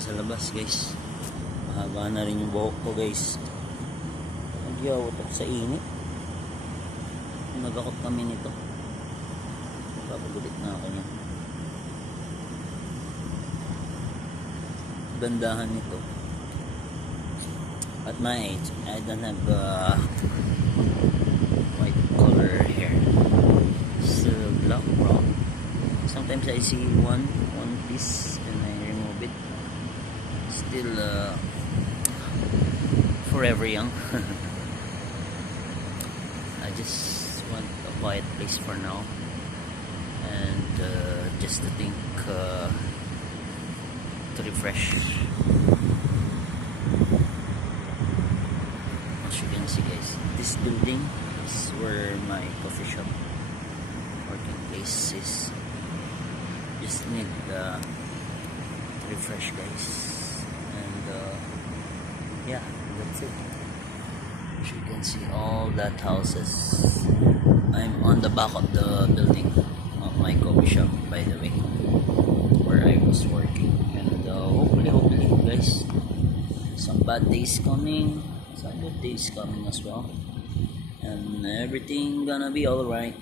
sa labas guys. Mahaba na rin yung buhok ko guys. Nagyawat ako sa init. Nagakot kami nito. Papagulit na ako niya. Gandahan nito. At my age, I don't have white color hair. So black, brown. Sometimes I see one piece and I remove it. Still forever young. I just want a quiet place for now, and just to think, to refresh. As you can see guys, this building is where my coffee shop working place is. Just need refresh guys, and yeah, that's it. As you can see all that houses. I'm on the back of the building of my coffee shop, by the way, where I was working, and hopefully guys, some bad days coming, some good days coming as well, and everything gonna be alright.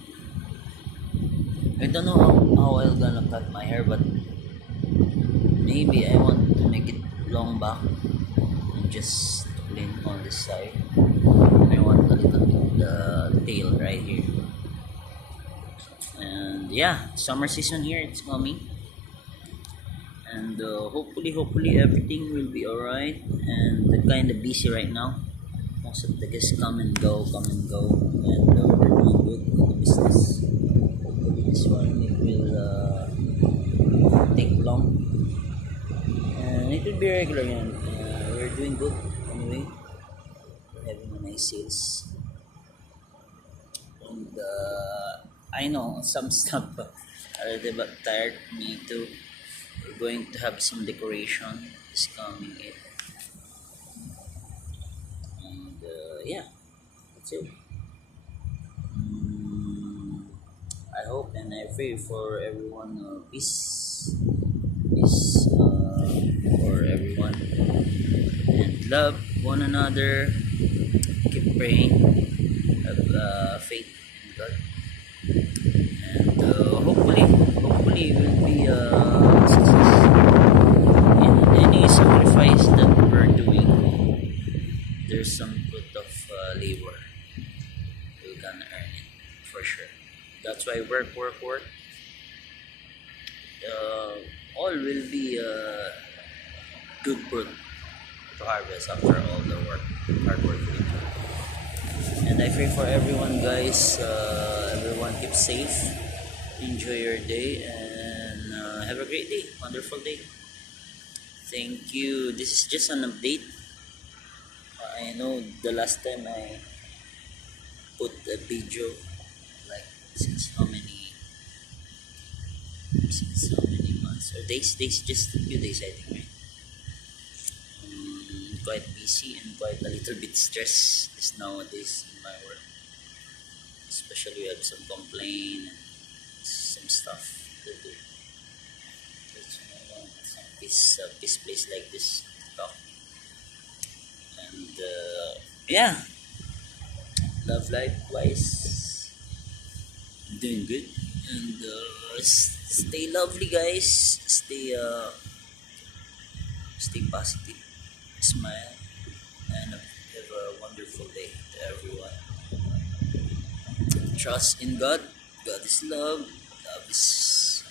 I don't know how I'm gonna cut my hair, but maybe I want to make it long back and just plain on this side. And I want a little bit tail right here. And yeah, summer season here, it's coming. And hopefully everything will be alright. And I'm kind of busy right now. Most of the guests come and go, and we're doing good in the business. This one it will take long, and it will be regular. We're doing good anyway. We're having a nice sales, and I know some stuff are a little bit tired. Me too. We're going to have some decoration this coming in, and yeah, that's it. I hope and I pray for everyone, peace for everyone, and love one another. Keep praying, have faith in God, and hopefully it will be a success in any sacrifice that we're doing. There's some fruit of labor. We're gonna earn it for sure. That's why work. All will be good fruit to harvest after all the hard work we do. And I pray for everyone, guys. Everyone keep safe, enjoy your day, and have a great day, wonderful day. Thank you. This is just an update. I know the last time I put a video, like since how many months or days, just a few days I think, right? Quite busy and quite a little bit stressed is nowadays in my work, especially we have some complaint and some stuff to do. That's why I want some peace place like this to talk. And yeah, love life wise, doing good, and stay lovely guys, stay positive, smile, and have a wonderful day to everyone. Trust in God. God is love. Love is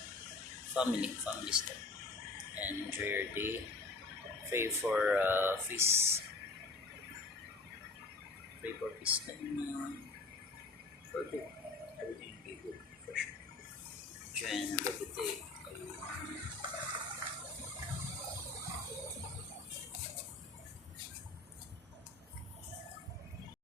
family is love. And enjoy your day. Pray for peace, and for good. Everything will be good for sure. Enjoy and have a good day.